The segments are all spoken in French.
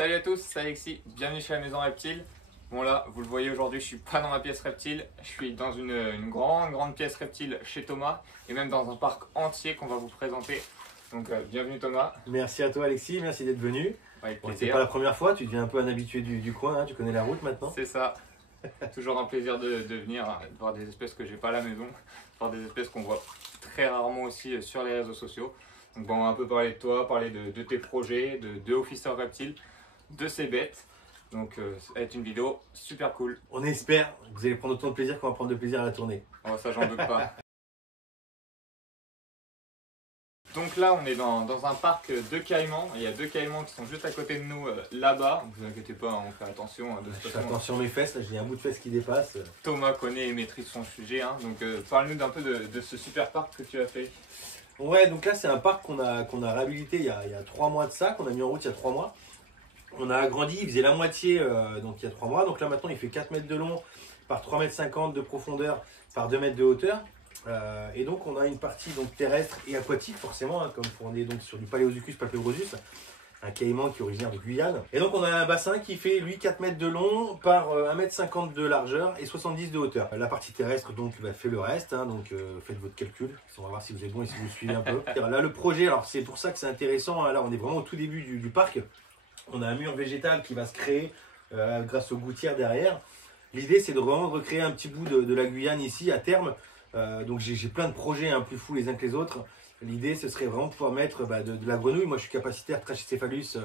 Salut à tous, c'est Alexis, bienvenue chez la Maison Reptile. Bon là, vous le voyez aujourd'hui, je suis pas dans ma pièce reptile, je suis dans une grande pièce reptile chez Thomas et même dans un parc entier qu'on va vous présenter. Donc bienvenue Thomas. Merci à toi Alexis, merci d'être venu. Avec Bon, plaisir. c'est pas la première fois, tu deviens un peu un habitué du coin, hein, tu connais la route maintenant. C'est ça. Toujours un plaisir de venir, de voir des espèces que j'ai pas à la maison, de voir des espèces qu'on voit très rarement aussi sur les réseaux sociaux. Donc bon, on va un peu parler de toi, parler de tes projets, de Officer Reptile, de ces bêtes. Donc ça va être une vidéo super cool. On espère que vous allez prendre autant de plaisir qu'on va prendre de plaisir à la tournée. Oh, ça j'en doute pas. Donc là on est dans un parc de caïmans. Il y a deux caïmans qui sont juste à côté de nous là-bas. Ne vous inquiétez pas, on fait attention. De toute Je fais façon, attention à mes fesses, là j'ai un bout de fesses qui dépasse. Thomas connaît et maîtrise son sujet. Hein. Donc parle-nous d'un peu de ce super parc que tu as fait. Ouais, donc là c'est un parc qu'on a réhabilité il y a 3 mois de ça, qu'on a mis en route il y a 3 mois. On a agrandi, il faisait la moitié donc il y a 3 mois. Donc là maintenant il fait 4 mètres de long par 3,50 m de profondeur par 2 mètres de hauteur. Et donc on a une partie donc terrestre et aquatique forcément, hein, comme on est donc sur du Paléosuchus palpebrosus, un caïman qui est originaire de Guyane. Et donc on a un bassin qui fait lui 4 mètres de long par 1,50 m de largeur et 70 de hauteur. La partie terrestre donc fait le reste, hein, donc faites votre calcul, on va voir si vous êtes bon et si vous suivez un peu. Là le projet, alors c'est pour ça que c'est intéressant, hein, là on est vraiment au tout début du parc. On a un mur végétal qui va se créer grâce aux gouttières derrière. L'idée c'est de vraiment recréer un petit bout de la Guyane ici à terme. Donc j'ai plein de projets plus fous les uns que les autres. L'idée ce serait vraiment de pouvoir mettre de la grenouille. Moi je suis capacitaire Trachycephalus,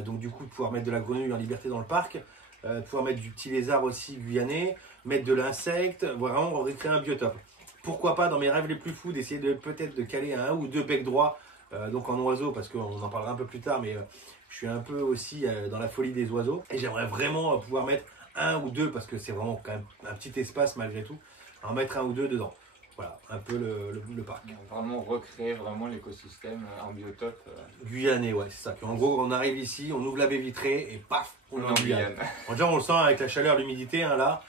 donc du coup de pouvoir mettre de la grenouille en liberté dans le parc, pouvoir mettre du petit lézard aussi guyanais, mettre de l'insecte, vraiment recréer un biotope. Pourquoi pas dans mes rêves les plus fous d'essayer peut-être de caler un ou deux becs droits donc en oiseaux, parce qu'on en parlera un peu plus tard, mais je suis un peu aussi dans la folie des oiseaux et j'aimerais vraiment pouvoir mettre un ou deux, parce que c'est vraiment quand même un petit espace malgré tout, en mettre un ou deux dedans. Voilà, un peu le parc. Vraiment recréer vraiment l'écosystème, un biotope. Guyanais, ouais, c'est ça. En gros, on arrive ici, on ouvre la baie vitrée et paf, on est en Guyane. Déjà, on le sent avec la chaleur, l'humidité, hein, là.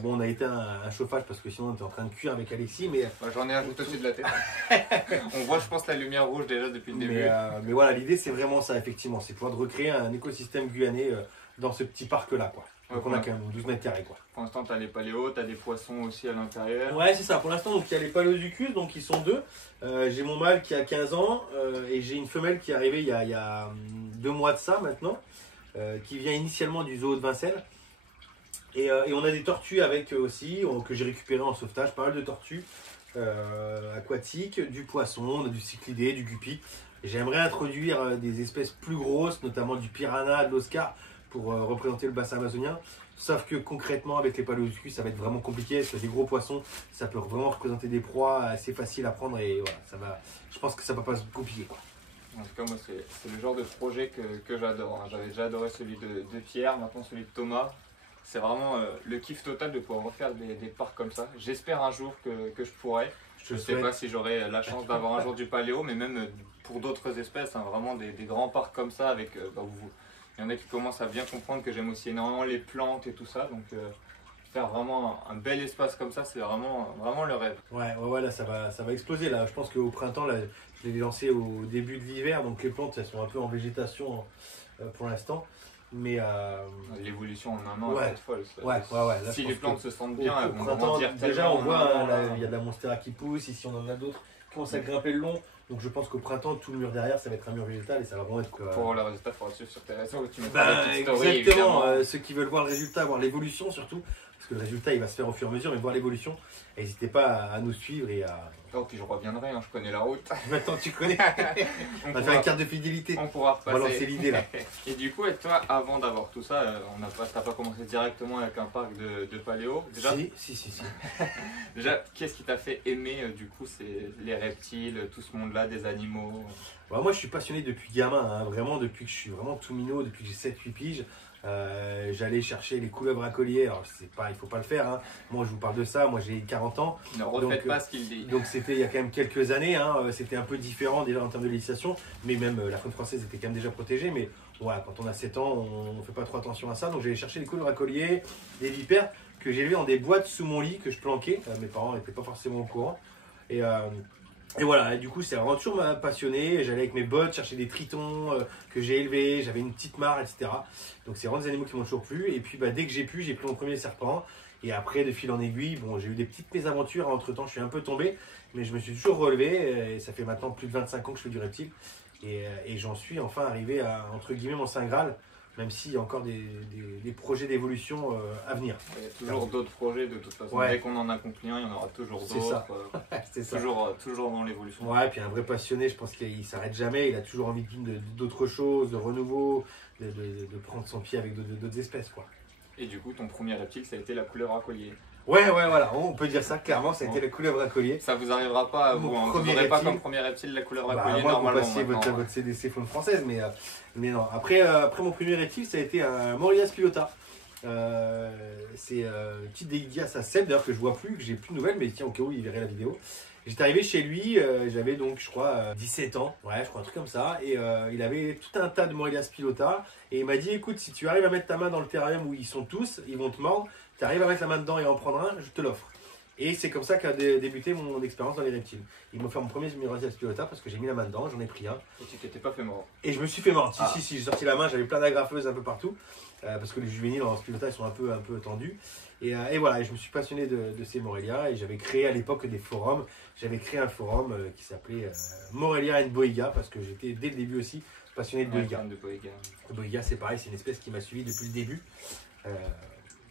Bon, on a éteint un chauffage parce que sinon on était en train de cuire avec Alexis, mais... J'en ai ajouté aussi de la tête. On voit, je pense, la lumière rouge déjà depuis le début. Mais voilà, l'idée c'est vraiment ça, effectivement. C'est pouvoir de recréer un écosystème guyanais dans ce petit parc-là, quoi. Donc on a quand même 12 mètres carrés, quoi. Pour l'instant, tu as les paléos, tu as des poissons aussi à l'intérieur. Ouais, c'est ça. Pour l'instant, donc il y a les Paléosuchus, donc ils sont deux. J'ai mon mâle qui a 15 ans et j'ai une femelle qui est arrivée il y a 2 mois de ça maintenant, qui vient initialement du zoo de Vincennes. Et on a des tortues avec aussi, que j'ai récupérées en sauvetage, pas mal de tortues aquatiques, du poisson, on a du cyclidé, du guppy. J'aimerais introduire des espèces plus grosses, notamment du piranha, de l'oscar, pour représenter le bassin amazonien. Sauf que concrètement, avec les Paléosuchus, ça va être vraiment compliqué, parce que des gros poissons, ça peut vraiment représenter des proies assez faciles à prendre, et voilà, ça va, je pense que ça va pas se compliquer, quoi. En tout cas, moi, c'est le genre de projet que j'adore. Hein. J'avais déjà adoré celui de Pierre, maintenant celui de Thomas. C'est vraiment le kiff total de pouvoir refaire des parcs comme ça. J'espère un jour que je pourrai. Je ne sais pas si j'aurai la chance d'avoir un jour du paléo, mais même pour d'autres espèces, hein, vraiment des grands parcs comme ça. Avec, il y en a qui commencent à bien comprendre que j'aime aussi énormément les plantes et tout ça. Donc faire vraiment un bel espace comme ça, c'est vraiment le rêve. Ouais, là ça va exploser. Là. Je pense qu'au printemps, là, je l'ai lancé au début de l'hiver, donc les plantes elles sont un peu en végétation pour l'instant. Mais l'évolution en un an est folle. Ouais. Là, si les plantes se sentent bien, elles vont printemps, grandir tellement. déjà on voit, il y a de la monstera qui pousse, ici on en a d'autres qui commencent à grimper le long. Donc je pense qu'au printemps, tout le mur derrière, ça va être un mur végétal et ça va vraiment être quoi. Pour le résultat, il faudra suivre sur tes réseaux où tu mets exactement, ceux qui veulent voir le résultat, voir l'évolution surtout, parce que le résultat il va se faire au fur et à mesure, mais voir l'évolution, n'hésitez pas à nous suivre et à... Oh, puis je reviendrai, hein, je connais la route. Maintenant tu connais. On va faire une carte de fidélité. On pourra repasser. On va lancer l'idée là. Et du coup, et toi, avant d'avoir tout ça, t'as pas commencé directement avec un parc de paléo déjà? Si. Déjà, qu'est-ce qui t'a fait aimer du coup les reptiles, tout ce monde-là, des animaux? Moi je suis passionné depuis gamin, hein, vraiment depuis que je suis vraiment tout minot, depuis que j'ai 7-8 piges. J'allais chercher les couleuvres à collier, alors il faut pas le faire, hein. Moi je vous parle de ça, moi j'ai 40 ans. Ne refaites pas ce qu'il dit. Donc c'était il y a quand même quelques années, hein, c'était un peu différent déjà en termes de législation, mais même la faune française était quand même déjà protégée, mais voilà, quand on a 7 ans, on fait pas trop attention à ça, donc j'allais chercher les couleuvres à collier, des vipères que j'ai élevées dans des boîtes sous mon lit que je planquais, mes parents n'étaient pas forcément au courant, et Et voilà, et du coup, c'est vraiment toujours m'a passionné. J'allais avec mes bottes chercher des tritons que j'ai élevés, j'avais une petite mare, etc. Donc, c'est vraiment des animaux qui m'ont toujours plu. Et puis, dès que j'ai pu, j'ai pris mon premier serpent. Et après, de fil en aiguille, bon, j'ai eu des petites mésaventures. Entre temps, je suis un peu tombé, mais je me suis toujours relevé. Et ça fait maintenant plus de 25 ans que je fais du reptile. Et j'en suis enfin arrivé à, entre guillemets, mon Saint Graal, même s'il y a encore des projets d'évolution à venir. Il y a toujours d'autres projets de toute façon. Ouais. Dès qu'on en accomplit un, il y en aura toujours C'est d'autres. ça. C'est ça. Toujours dans l'évolution. Ouais, puis un vrai passionné, je pense qu'il s'arrête jamais. Il a toujours envie d'autres choses, de renouveau, de prendre son pied avec d'autres espèces, quoi. Et du coup, ton premier reptile, ça a été la couleuvre à collier. Ouais, voilà, on peut dire ça clairement, ça a été la couleuvre à collier. Ça vous arrivera pas à vous, Mon hein. Vous premier n'aurez pas reptile. comme premier reptile la couleuvre à Bah, collier moi, normalement. vous passiez maintenant. votre CDC faune française, mais non. Après mon premier reptile, ça a été un Morelia spilota. C'est une petite dédicace à Seb, d'ailleurs, que je vois plus, que j'ai plus de nouvelles, mais tiens, au cas où il verrait la vidéo. J'étais arrivé chez lui, j'avais donc, je crois, 17 ans, ouais, je crois, un truc comme ça, et il avait tout un tas de Morelia spilota, et il m'a dit, écoute, si tu arrives à mettre ta main dans le terrarium où ils sont tous, ils vont te mordre, tu arrives à mettre la main dedans et à en prendre un, je te l'offre. Et c'est comme ça qu'a débuté mon expérience dans les reptiles. Ils m'ont fait mon premier Morelia spilota parce que j'ai mis la main dedans, j'en ai pris un. Et tu t'étais pas fait mort. Et je me suis fait mordre. Ah. Si, j'ai sorti la main, j'avais plein d'agrafeuses un peu partout. Parce que les juvéniles en spilota, ils sont un peu tendus. Et voilà, et je me suis passionné de ces Morelia. Et j'avais créé à l'époque des forums. J'avais créé un forum qui s'appelait Morelia and Boiga. Parce que j'étais dès le début aussi passionné de Boiga. De Boiga. Boiga, c'est pareil, c'est une espèce qui m'a suivi depuis le début.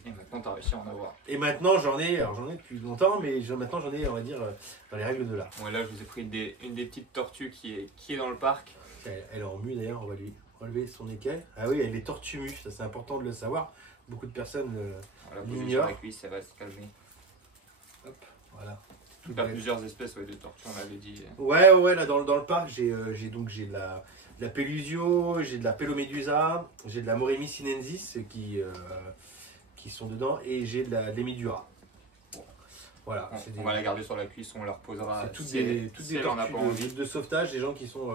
Et maintenant, tu as réussi à en avoir. Et maintenant, j'en ai depuis longtemps, mais maintenant, j'en ai, on va dire, dans les règles de l'art. Ouais, là, je vous ai pris une des petites tortues qui est dans le parc. Elle est en mue d'ailleurs, on va lui relever son équelle. Ah oui, elle est tortue mue, ça c'est important de le savoir. Beaucoup de personnes Voilà, l'ignore. sur la cuisse, ça va se calmer. Hop, voilà. Il y a plusieurs espèces de tortues, on l'avait dit. Ouais, là dans le parc, j'ai de la Pelusio, j'ai de la Pelomedusa, j'ai de la Moremi sinensis qui sont dedans, et j'ai de l'Emidura. Voilà, On va la garder sur la cuisse, on la reposera. c'est toutes si des elle en a pas tortues envie. de sauvetage, des gens qui sont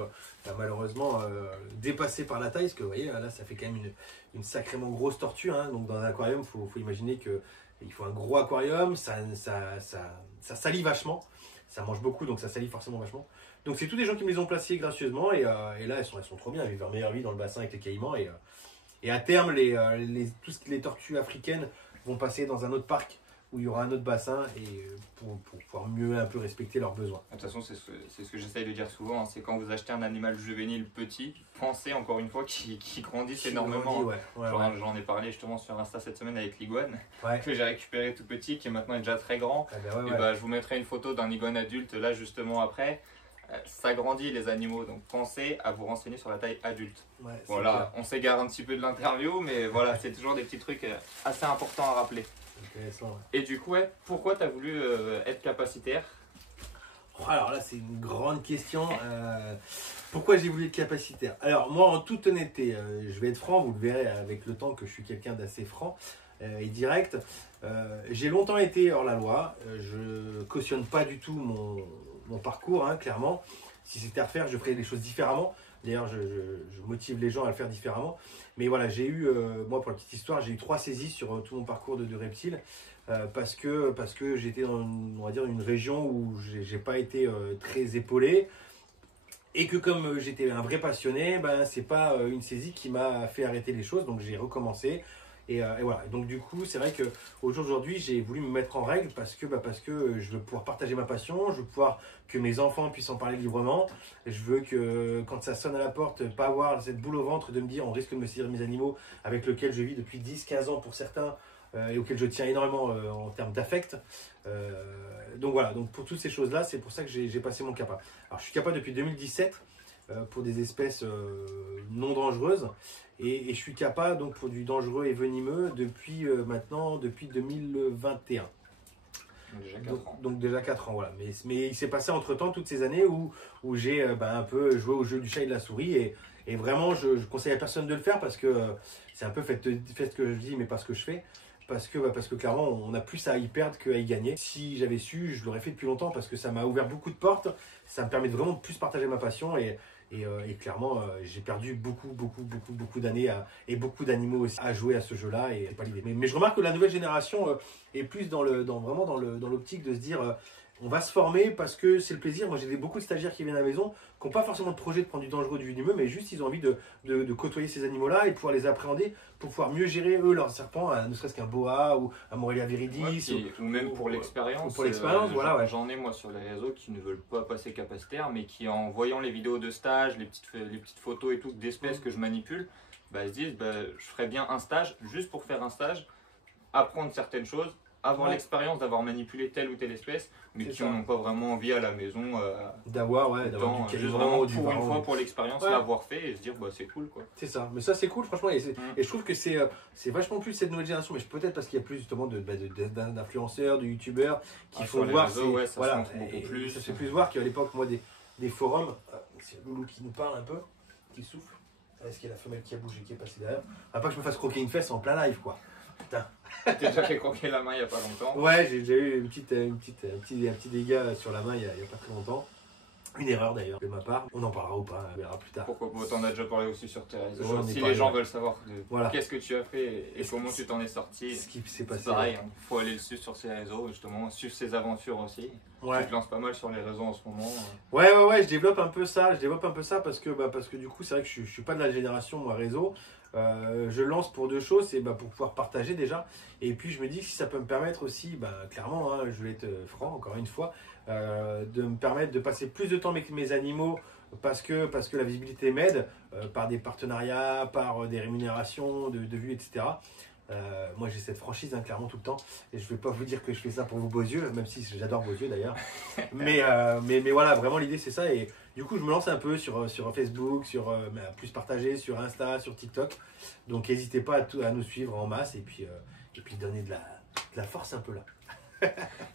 malheureusement dépassés par la taille, parce que vous voyez, là ça fait quand même une sacrément grosse tortue, hein. Donc dans un aquarium, il faut imaginer qu'il faut un gros aquarium, ça salit vachement, ça mange beaucoup, donc ça salit forcément vachement. Donc c'est tous des gens qui me les ont placés gracieusement, et là elles sont trop bien, elles vivent leur meilleure vie dans le bassin avec les caïmans, et à terme, les tortues africaines vont passer dans un autre parc où il y aura un autre bassin et pour pouvoir mieux un peu respecter leurs besoins. De toute façon, c'est ce que j'essaye de dire souvent, hein, c'est quand vous achetez un animal juvénile petit, pensez encore une fois qu'il grandisse énormément. J'en ai parlé justement sur Insta cette semaine avec l'iguane, que j'ai récupéré tout petit, qui maintenant est déjà très grand. Je vous mettrai une photo d'un iguane adulte là justement après. Ça grandit les animaux, donc pensez à vous renseigner sur la taille adulte. Voilà, on s'égare un petit peu de l'interview, mais voilà, c'est toujours des petits trucs assez importants à rappeler. Et du coup, pourquoi tu as voulu être capacitaire? Alors là, c'est une grande question. Pourquoi j'ai voulu être capacitaire? Alors moi, en toute honnêteté, je vais être franc, vous le verrez avec le temps que je suis quelqu'un d'assez franc et direct. J'ai longtemps été hors la loi. Je cautionne pas du tout mon parcours, hein, clairement. Si c'était à refaire, je ferais les choses différemment. D'ailleurs, je motive les gens à le faire différemment. Mais voilà, j'ai eu, moi pour la petite histoire, j'ai eu 3 saisies sur tout mon parcours de reptile. Parce que j'étais dans on va dire, une région où j'ai pas été très épaulé. Et que comme j'étais un vrai passionné, c'est pas une saisie qui m'a fait arrêter les choses. Donc j'ai recommencé. Et voilà. Donc du coup, c'est vrai qu'au jour d'aujourd'hui, j'ai voulu me mettre en règle parce que je veux pouvoir partager ma passion, je veux pouvoir que mes enfants puissent en parler librement. Je veux que quand ça sonne à la porte, pas avoir cette boule au ventre de me dire on risque de me saisir mes animaux avec lesquels je vis depuis 10-15 ans pour certains et auxquels je tiens énormément en termes d'affect. Donc voilà, donc pour toutes ces choses-là, c'est pour ça que j'ai passé mon CAPA. Alors je suis CAPA depuis 2017 pour des espèces non dangereuses. Et je suis CAPA donc pour du dangereux et venimeux depuis 2021. Déjà 4 ans. Donc déjà 4 ans, voilà. Mais il s'est passé entre temps toutes ces années où j'ai un peu joué au jeu du chat et de la souris. Et vraiment, je conseille à personne de le faire parce que c'est un peu faites ce que je dis, mais pas ce que je fais. Parce que clairement, on a plus à y perdre qu'à y gagner. Si j'avais su, je l'aurais fait depuis longtemps parce que ça m'a ouvert beaucoup de portes. Ça me permet de vraiment plus partager ma passion. Et clairement, j'ai perdu beaucoup d'années et beaucoup d'animaux aussi à jouer à ce jeu-là. Et c'est pas l'idée. Mais je remarque que la nouvelle génération est plus vraiment dans l'optique de se dire on va se former parce que c'est le plaisir. Moi, j'ai beaucoup de stagiaires qui viennent à la maison, qui n'ont pas forcément de projet de prendre du dangereux, du venimeux, mais juste ils ont envie de côtoyer ces animaux-là et de pouvoir les appréhender pour pouvoir mieux gérer, eux, leurs serpents, ne serait-ce qu'un boa ou un Morelia viridis. Ouais, ou même pour l'expérience. Pour l'expérience, voilà, ouais. J'en ai moi sur les réseaux qui ne veulent pas passer capacitaire, mais qui en voyant les vidéos de stage, les petites photos et tout d'espèces que je manipule, bah, ils se disent je ferais bien un stage juste pour faire un stage, apprendre certaines choses, avoir l'expérience d'avoir manipulé telle ou telle espèce, mais qui n'ont pas vraiment envie à la maison d'avoir du vraiment caïman, pour une fois pour l'expérience, l'avoir fait et se dire c'est cool quoi. C'est ça, mais ça c'est cool franchement et je trouve que c'est vachement plus cette nouvelle génération, mais peut-être parce qu'il y a plus justement d'influenceurs, de youtubeurs qui font voir réseaux, ça se montre beaucoup plus. Ça se fait plus voir qu'à l'époque moi des forums, c'est Loulou qui nous parle un peu, qui souffle. Est-ce qu'il y a la femelle qui a bougé, qui est passée derrière? Pas que je me fasse croquer une fesse en plein live quoi. Putain. T'as déjà fait croquer la main il n'y a pas longtemps? Ouais, j'ai déjà eu un petit dégât sur la main il y a pas très longtemps. Une erreur d'ailleurs de ma part. On en parlera ou pas, on verra plus tard. Pourquoi pas? T'en as déjà parlé aussi sur tes réseaux. Ouais, si les gens veulent savoir qu'est-ce que tu as fait et comment tu t'en es sorti. Ce qui s'est passé. C'est pareil, il faut aller le suivre sur ses réseaux, justement, suivre ses aventures aussi. Ouais. Tu te lances pas mal sur les réseaux en ce moment. Ouais, je développe un peu ça parce que du coup c'est vrai que je suis pas de la génération moi réseau. Je lance pour deux choses, c'est pour pouvoir partager déjà, et puis je me dis que si ça peut me permettre aussi, clairement, hein, je vais être franc encore une fois, de me permettre de passer plus de temps avec mes animaux parce que la visibilité m'aide par des partenariats, par des rémunérations de vues, etc. Moi j'ai cette franchise clairement tout le temps et je vais pas vous dire que je fais ça pour vos beaux yeux, même si j'adore vos yeux d'ailleurs. mais voilà, vraiment l'idée c'est ça, et du coup je me lance un peu sur Facebook, plus partager sur Insta, sur TikTok, donc n'hésitez pas à nous suivre en masse et puis donner de la force un peu là.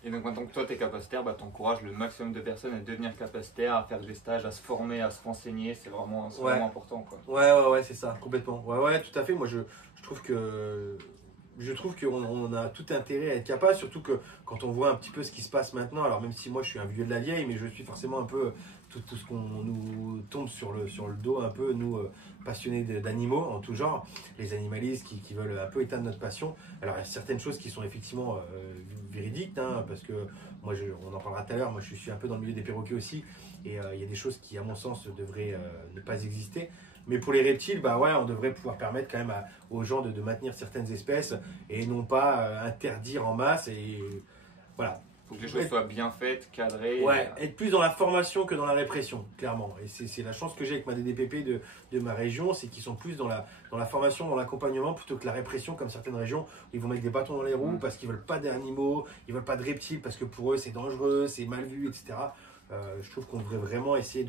Et donc maintenant que toi tu es capacitaire, t'encourages le maximum de personnes à devenir capacitaire, à faire des stages, à se former, à se renseigner, c'est vraiment important quoi. Ouais, c'est ça, complètement. Ouais, tout à fait. Moi je trouve qu'on a tout intérêt à être capable, surtout que quand on voit un petit peu ce qui se passe maintenant, alors même si moi je suis un vieux de la vieille, mais je suis forcément un peu tout ce qu'on nous tombe sur le dos, un peu nous passionnés d'animaux en tout genre, les animalistes qui veulent un peu éteindre notre passion. Alors il y a certaines choses qui sont effectivement véridiques, parce que moi on en parlera tout à l'heure, moi je suis un peu dans le milieu des perroquets aussi, et il y a des choses qui à mon sens devraient ne pas exister. Mais pour les reptiles, on devrait pouvoir permettre quand même aux gens de maintenir certaines espèces et non pas interdire en masse. Et voilà. Il faut que les choses soient bien faites, cadrées. Ouais, être plus dans la formation que dans la répression, clairement. Et c'est la chance que j'ai avec ma DDPP de ma région, c'est qu'ils sont plus dans la formation, dans l'accompagnement, plutôt que la répression, comme certaines régions. Ils vont mettre des bâtons dans les roues parce qu'ils veulent pas d'animaux, ils veulent pas de reptiles parce que pour eux c'est dangereux, c'est mal vu, etc. Je trouve qu'on devrait vraiment essayer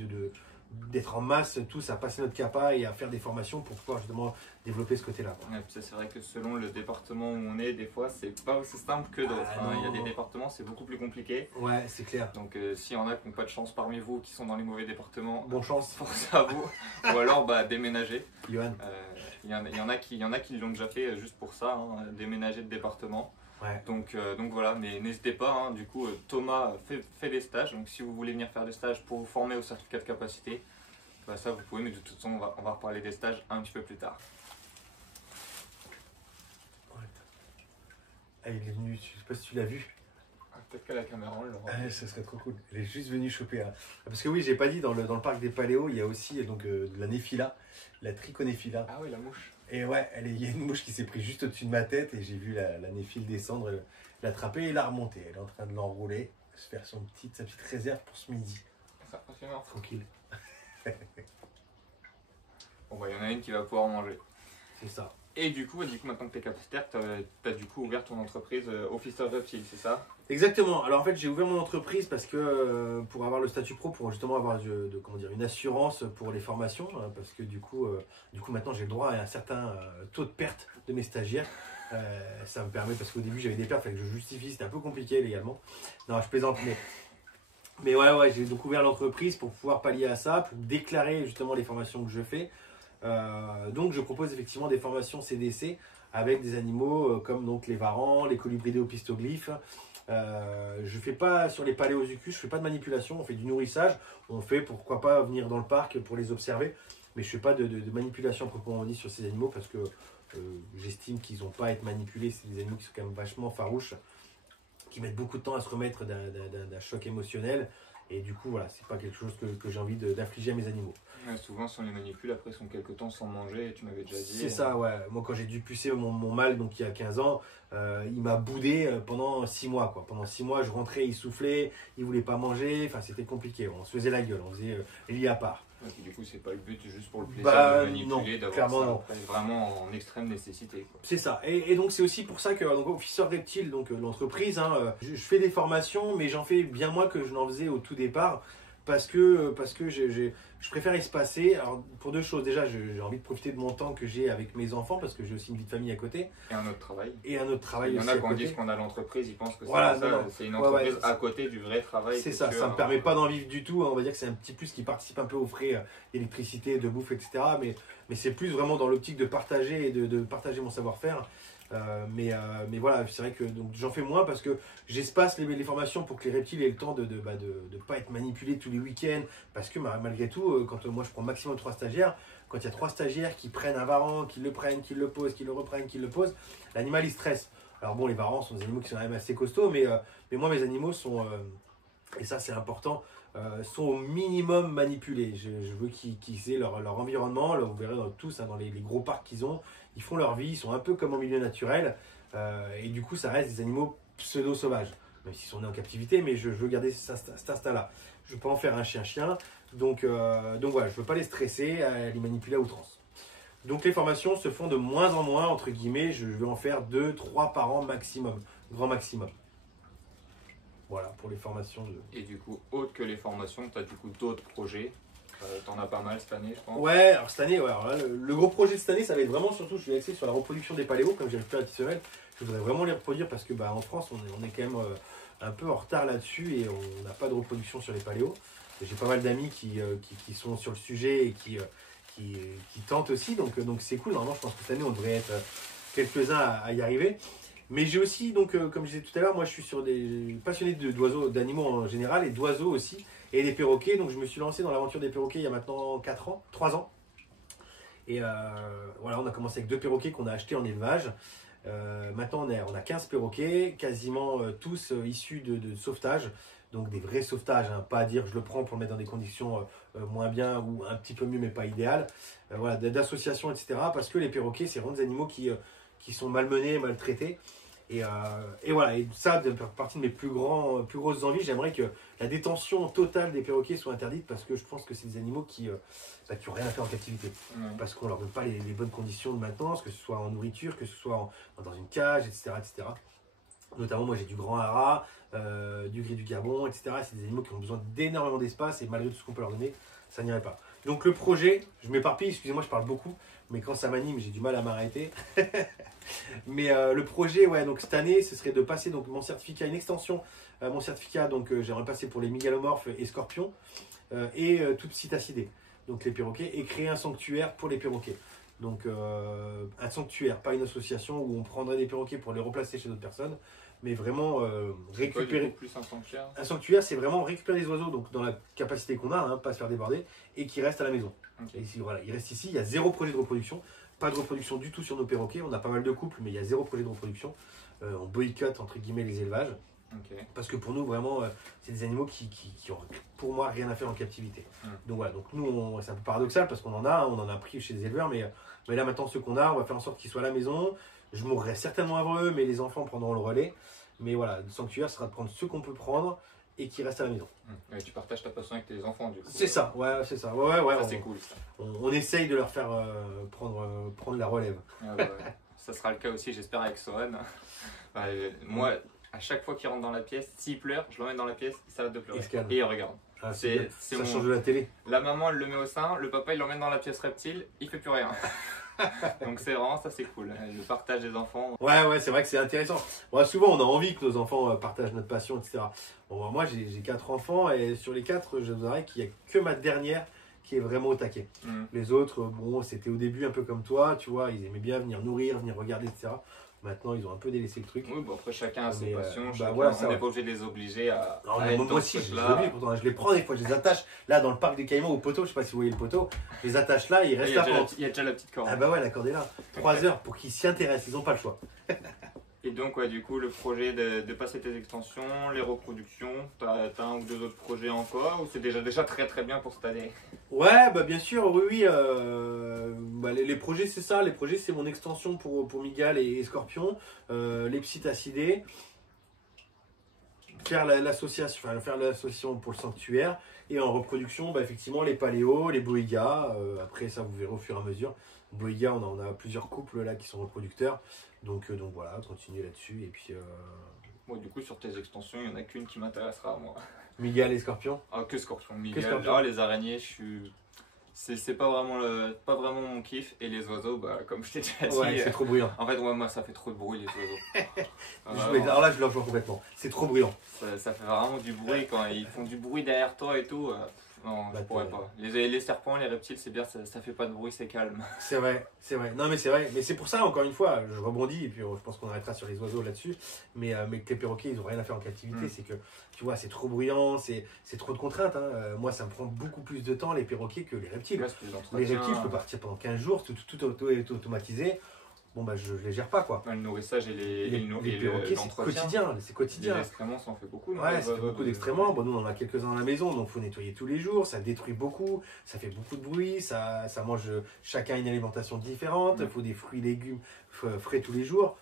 d'être en masse tous à passer notre capa et à faire des formations pour pouvoir justement développer ce côté-là. Ouais, c'est vrai que selon le département où on est, des fois c'est pas aussi simple que d'autres. Il y a des départements, c'est beaucoup plus compliqué. Ouais, c'est clair. Donc s'il y en a qui n'ont pas de chance parmi vous, qui sont dans les mauvais départements, bonne chance. Force à vous. Ou alors déménager. Johan. Il y en a qui l'ont déjà fait juste pour ça, déménager de département. Ouais. Donc voilà, mais n'hésitez pas, du coup Thomas fait des stages, donc si vous voulez venir faire des stages pour vous former au certificat de capacité, ça vous pouvez, mais de toute façon on va reparler des stages un petit peu plus tard. Ah, il est venu, je sais pas si tu l'as vu. Peut-être qu'à la caméra on l'aura. Ah, ça serait trop cool. Il est juste venu choper parce que oui, j'ai pas dit, dans le parc des Paléos, il y a aussi de la néphila, la trichonéphila. Ah oui, la mouche. Et ouais, il y a une mouche qui s'est prise juste au-dessus de ma tête et j'ai vu la néphile descendre, l'attraper et la remonter. Elle est en train de l'enrouler, se faire sa petite réserve pour ce midi. C'est impressionnant. Tranquille. Bon il y en a une qui va pouvoir manger. C'est ça. Et du coup maintenant que tu es capacitaire, tu as du coup ouvert ton entreprise Officer Reptile, c'est ça? Exactement. Alors en fait, j'ai ouvert mon entreprise parce que pour avoir le statut pro, pour justement avoir une assurance pour les formations, parce que du coup maintenant j'ai le droit à un certain taux de perte de mes stagiaires. Ça me permet, parce qu'au début j'avais des pertes, il fallait que je justifie, c'était un peu compliqué légalement. Non, je plaisante, mais ouais, j'ai donc ouvert l'entreprise pour pouvoir pallier à ça, pour déclarer justement les formations que je fais. Donc je propose effectivement des formations CDC avec des animaux comme donc les varans, les colibridés au pistoglyphe. Je fais pas sur les paléosucus, je fais pas de manipulation, on fait du nourrissage, on fait pourquoi pas venir dans le parc pour les observer, mais je fais pas de manipulation proprement dit sur ces animaux parce que j'estime qu'ils n'ont pas à être manipulés, c'est des animaux qui sont quand même vachement farouches, qui mettent beaucoup de temps à se remettre d'un choc émotionnel. Et du coup, voilà, c'est pas quelque chose que j'ai envie d'infliger à mes animaux. Ouais, souvent, si on les manipule, après, ils sont quelques temps sans manger, tu m'avais déjà dit. C'est ça, ouais. Moi, quand j'ai dû pucer mon mâle, donc il y a 15 ans, il m'a boudé pendant 6 mois, quoi. Pendant 6 mois, je rentrais, il soufflait, il voulait pas manger, enfin, c'était compliqué. On se faisait la gueule, on faisait lit à part. Ouais, du coup, c'est pas le but, juste pour le plaisir Bah, de manipuler, d'avoir ça non. après, vraiment en extrême nécessité, quoi. C'est ça. Et donc, c'est aussi pour ça que donc, Officer Reptile, donc l'entreprise, hein, je fais des formations, mais j'en fais bien moins que je n'en faisais au tout départ. Parce que je préfère espacer. Alors, pour deux choses. Déjà, j'ai envie de profiter de mon temps que j'ai avec mes enfants, parce que j'ai aussi une vie de famille à côté. Et un autre travail. Et un autre travail Il y en aussi. a à quand côté. disent qu'on a l'entreprise, ils pensent que Voilà, c'est une entreprise à côté du vrai travail. C'est ça, ça ne me permet pas d'en vivre du tout. On va dire que c'est un petit plus qui participe un peu aux frais d'électricité, de bouffe, etc. Mais c'est plus vraiment dans l'optique de partager et de partager mon savoir-faire. Mais voilà, c'est vrai que j'en fais moins parce que j'espace les formations pour que les reptiles aient le temps de pas être manipulés tous les week-ends. Parce que malgré tout, quand moi je prends maximum 3 stagiaires, quand il y a 3 stagiaires qui prennent un varan, qui le prennent, qui le posent, qui le reprennent, qui le posent, l'animal il stresse. Alors bon, les varans sont des animaux qui sont quand même assez costauds, mais moi mes animaux sont, et ça c'est important, sont au minimum manipulés. Je veux qu'ils aient leur environnement. Là, vous verrez tous dans les gros parcs qu'ils ont, ils font leur vie, ils sont un peu comme en milieu naturel. Et du coup, ça reste des animaux pseudo-sauvages, même s'ils sont nés en captivité, mais je veux garder cet instinct-là. Je ne veux pas en faire un chien-chien. Donc voilà, je ne veux pas les stresser, les manipuler à outrance. Donc les formations se font de moins en moins, entre guillemets. Je vais en faire 2-3 par an maximum, grand maximum. Voilà, pour les formations. Et du coup, autre que les formations, tu as du coup d'autres projets. T'en as pas mal cette année, je pense. Ouais, alors cette année, ouais, alors là, le gros projet de cette année, ça va être vraiment surtout, je vais axer sur la reproduction des paléos, comme j'ai fait additionnel. Je voudrais vraiment les reproduire parce que en France, on est quand même un peu en retard là-dessus et on n'a pas de reproduction sur les paléos. J'ai pas mal d'amis qui sont sur le sujet et qui tentent aussi, donc c'est cool. Normalement, je pense que cette année, on devrait être quelques-uns à y arriver. Mais j'ai aussi, comme je disais tout à l'heure, moi je suis passionné d'oiseaux, d'animaux en général et d'oiseaux aussi, et des perroquets. Donc je me suis lancé dans l'aventure des perroquets il y a maintenant 3 ans. Et voilà, on a commencé avec 2 perroquets qu'on a achetés en élevage. Maintenant on a 15 perroquets, quasiment tous issus de sauvetage. Donc des vrais sauvetages, hein, pas à dire je le prends pour le mettre dans des conditions moins bien ou un petit peu mieux mais pas idéales. Voilà, d'associations, etc. Parce que les perroquets, c'est vraiment des animaux qui sont malmenés, maltraités. Et voilà, et ça, de faire partie de mes plus grosses envies, j'aimerais que la détention totale des perroquets soit interdite parce que je pense que c'est des animaux qui n'ont rien à faire en captivité. Parce qu'on leur donne pas les bonnes conditions de maintenance, que ce soit en nourriture, que ce soit dans une cage, etc. etc. Notamment, moi j'ai du grand haras, du gris du Gabon, etc. C'est des animaux qui ont besoin d'énormément d'espace et malgré tout ce qu'on peut leur donner, ça n'irait pas. Donc le projet, je m'éparpille, excusez-moi, je parle beaucoup, mais quand ça m'anime, j'ai du mal à m'arrêter. Mais le projet, ouais, donc cette année, ce serait de passer donc mon certificat, une extension, mon certificat, donc j'aimerais passer pour les mégalomorphes et scorpions et toutes psittacidés, donc les perroquets, et créer un sanctuaire pour les perroquets. Donc un sanctuaire, pas une association où on prendrait des perroquets pour les replacer chez d'autres personnes, mais vraiment récupérer. Quoi, plus un sanctuaire. Un sanctuaire, c'est vraiment récupérer les oiseaux, donc dans la capacité qu'on a, hein, pas se faire déborder, et qui restent à la maison. Okay. Et ici, voilà, ils restent ici, il y a 0 projet de reproduction. Pas de reproduction du tout sur nos perroquets. On a pas mal de couples, mais il y a 0 projet de reproduction. On boycotte entre guillemets les élevages. Okay. Parce que pour nous, vraiment, c'est des animaux qui ont, pour moi, rien à faire en captivité. Donc voilà, donc nous, c'est un peu paradoxal parce qu'on en a pris chez des éleveurs, mais là maintenant, ceux qu'on a, on va faire en sorte qu'ils soient à la maison. Je mourrai certainement avant eux, mais les enfants prendront le relais. Mais voilà, le sanctuaire sera de prendre ceux qu'on peut prendre et qui restent à la maison. Ouais, tu partages ta passion avec tes enfants, du coup. C'est ça, ouais, c'est ça. Ouais, ça, c'est cool. Ça. On essaye de leur faire prendre la relève. Ouais. Ça sera le cas aussi, j'espère, avec Soren. Moi, à chaque fois qu'il rentre dans la pièce, s'il pleure, je l'emmène dans la pièce, il s'arrête de pleurer. Et il regarde. Ah, ça mon... change de la télé. La maman, elle le met au sein, le papa, il l'emmène dans la pièce reptile, il fait plus rien. Donc c'est vraiment ça, c'est cool, le partage des enfants. Ouais, c'est vrai que c'est intéressant. Bon, souvent on a envie que nos enfants partagent notre passion, etc. Bon, moi j'ai 4 enfants et sur les 4, je vous dirais qu'il n'y a que ma dernière qui est vraiment au taquet. Les autres, bon, c'était au début un peu comme toi, tu vois, ils aimaient bien venir nourrir, venir regarder, etc. Maintenant, ils ont un peu délaissé le truc. Oui, bon, après chacun a ses passions, voilà, on n'est pas obligé de les obliger à être moi aussi, pourtant, je les prends des fois, je les attache là dans le parc des Caïmans au poteau, je sais pas si vous voyez le poteau, je les attache là, ils restent là. Il y a déjà la petite corde. Ah bah ouais, la corde est là. 3 heures pour qu'ils s'y intéressent, ils n'ont pas le choix. Et donc, ouais, du coup, le projet de passer tes extensions, les reproductions, t'as un ou deux autres projets encore ou c'est déjà très très bien pour cette année? Ouais, bah bien sûr, oui, oui. Bah, les projets, c'est ça. Les projets, c'est mon extension pour Mygale et Scorpion, les psittacidés, faire l'association pour le sanctuaire. Et en reproduction, bah, effectivement, les paléos, les boïgas. Après, ça, vous verrez au fur et à mesure. Boïgas, on a plusieurs couples là qui sont reproducteurs. Donc voilà, continuer là-dessus. Et puis, Bon, du coup, sur tes extensions, il n'y en a qu'une qui m'intéressera, moi. Mygale et Scorpion. Ah, que Scorpion. Mygale, Scorpion. ah, les araignées, c'est pas vraiment mon kiff. Et les oiseaux, bah, comme je t'ai déjà dit. Ouais, c'est trop bruyant. En fait, moi, ça fait trop de bruit, les oiseaux. Alors là, je le rejoins complètement. C'est trop bruyant. Ça fait vraiment du bruit quand ils font du bruit derrière toi et tout. Non, je pourrais pas. Les serpents, les reptiles, c'est bien, ça fait pas de bruit, c'est calme. C'est vrai, c'est vrai. Non, mais c'est vrai. Mais c'est pour ça, encore une fois, je rebondis, et puis je pense qu'on arrêtera sur les oiseaux là-dessus. Mais que les perroquets, ils ont rien à faire en captivité. C'est que, tu vois, c'est trop bruyant, c'est trop de contraintes. Hein. Moi, ça me prend beaucoup plus de temps, les perroquets, que les reptiles. Ouais, les reptiles, je peux partir pendant 15 jours, tout automatisé. Bon, bah, je les gère pas, quoi. Le nourrissage et les perroquets, c'est quotidien. C'est quotidien. Les excréments, ça en fait beaucoup. Ouais, ça fait beaucoup d'excréments. Bon, nous, on en a quelques-uns à la maison, donc il faut nettoyer tous les jours. Ça détruit beaucoup, ça fait beaucoup de bruit. Ça mange chacun une alimentation différente. Il faut des fruits, légumes frais tous les jours.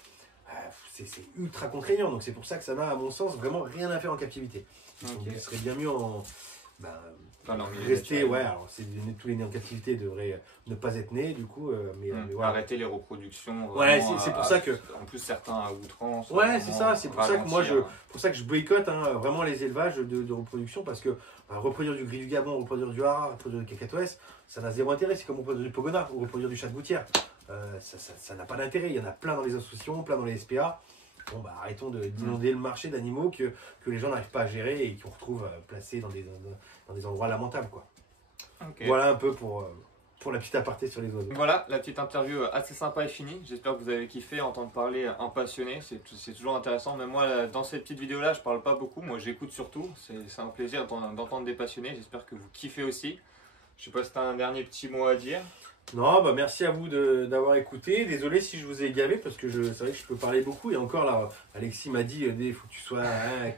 C'est ultra contraignant. Donc, c'est pour ça que ça n'a, à mon sens, vraiment rien à faire en captivité. Il serait bien mieux en. Rester, ouais, alors tous les nés en captivité devraient ne pas être nés, du coup, mais voilà. Arrêter les reproductions. Ouais, c'est pour ça que. En plus, certains à outrance. Ouais, c'est ça, c'est pour ça que moi, je boycotte vraiment les élevages de reproduction, parce que reproduire du gris du Gabon, reproduire du Haras, reproduire du Cacatoès, ça n'a zéro intérêt. C'est comme reproduire du Pogona ou reproduire du chat de gouttière. Ça n'a pas d'intérêt. Il y en a plein dans les associations, plein dans les SPA. Bon, bah, arrêtons d'inonder le marché d'animaux que les gens n'arrivent pas à gérer et qu'on retrouve placés dans des endroits lamentables, quoi. Okay. Voilà un peu pour la petite aparté sur les oiseaux. Voilà, la petite interview assez sympa est finie. J'espère que vous avez kiffé entendre parler un passionné. C'est toujours intéressant. Même moi, dans cette petite vidéo-là, je parle pas beaucoup. Moi, j'écoute surtout. C'est un plaisir d'entendre des passionnés. J'espère que vous kiffez aussi. Je sais pas si tu as un dernier petit mot à dire. Non, bah merci à vous d'avoir écouté. Désolé si je vous ai gavé, parce que c'est vrai que je peux parler beaucoup. Et encore là, Alexis m'a dit il faut que tu sois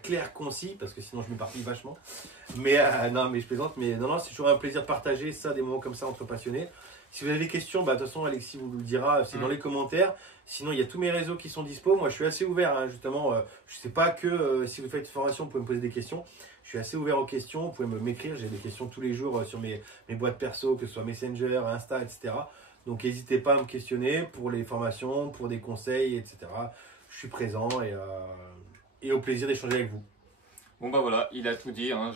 clair, concis, parce que sinon je m'éparpille vachement. Mais non, mais je plaisante. Mais non, c'est toujours un plaisir de partager ça, des moments comme ça entre passionnés. Si vous avez des questions, bah, de toute façon, Alexis vous le dira, c'est dans les commentaires. Sinon, il y a tous mes réseaux qui sont dispo. Moi, je suis assez ouvert, hein, justement. Je sais pas que si vous faites une formation, vous pouvez me poser des questions. Je suis assez ouvert aux questions. Vous pouvez m'écrire. J'ai des questions tous les jours sur mes boîtes perso, que ce soit Messenger, Insta, etc. Donc, n'hésitez pas à me questionner pour les formations, pour des conseils, etc. Je suis présent et au plaisir d'échanger avec vous. Bon bah voilà, il a tout dit, hein.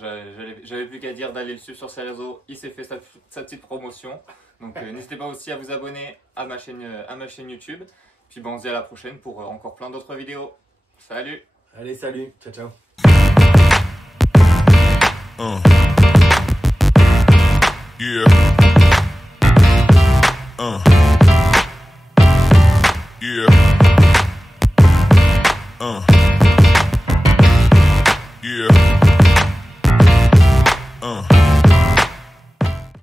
J'avais plus qu'à dire d'aller le suivre sur ses réseaux, il s'est fait sa petite promotion. Donc n'hésitez pas aussi à vous abonner à ma chaîne YouTube. Puis bon, on se dit à la prochaine pour encore plein d'autres vidéos. Salut! Allez, salut, ciao ciao. Yeah. Yeah.